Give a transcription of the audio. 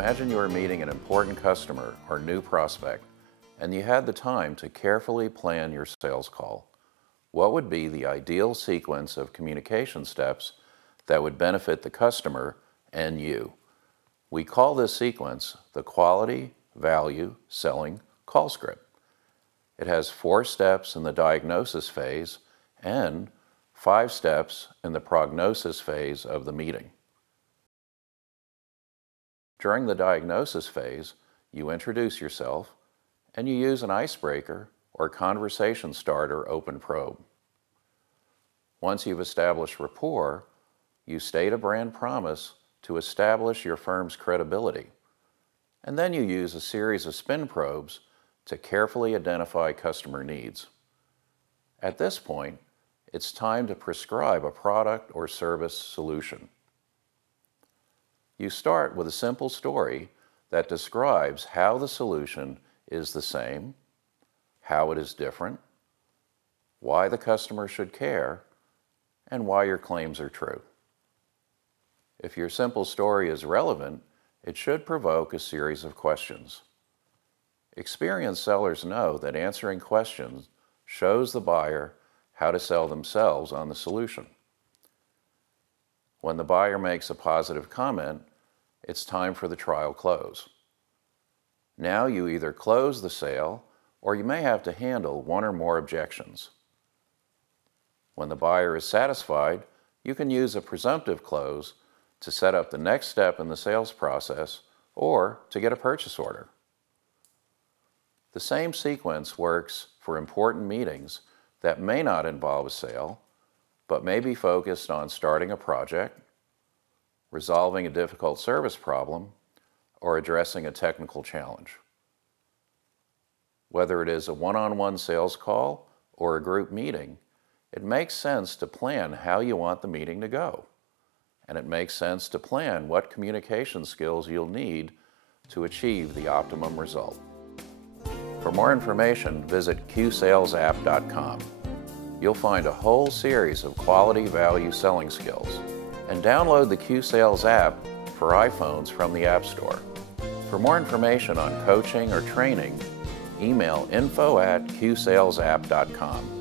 Imagine you are meeting an important customer or new prospect, and you had the time to carefully plan your sales call. What would be the ideal sequence of communication steps that would benefit the customer and you? We call this sequence the Quality Value Selling Call Script. It has 4 steps in the diagnosis phase and 5 steps in the prognosis phase of the meeting. During the diagnosis phase, you introduce yourself and you use an icebreaker or conversation starter open probe. Once you've established rapport, you state a brand promise to establish your firm's credibility, and then you use a series of spin probes to carefully identify customer needs. At this point, it's time to prescribe a product or service solution. You start with a simple story that describes how the solution is the same, how it is different, why the customer should care, and why your claims are true. If your simple story is relevant, it should provoke a series of questions. Experienced sellers know that answering questions shows the buyer how to sell themselves on the solution. When the buyer makes a positive comment, it's time for the trial close. Now you either close the sale or you may have to handle 1 or more objections. When the buyer is satisfied, you can use a presumptive close to set up the next step in the sales process or to get a purchase order. The same sequence works for important meetings that may not involve a sale, but may be focused on starting a project, resolving a difficult service problem, or addressing a technical challenge. Whether it is a one-on-one sales call or a group meeting, it makes sense to plan how you want the meeting to go. And it makes sense to plan what communication skills you'll need to achieve the optimum result. For more information, visit QSalesApp.com. You'll find a whole series of quality value selling skills. And download the QSales app for iPhones from the App Store. For more information on coaching or training, email info@QSalesApp.com.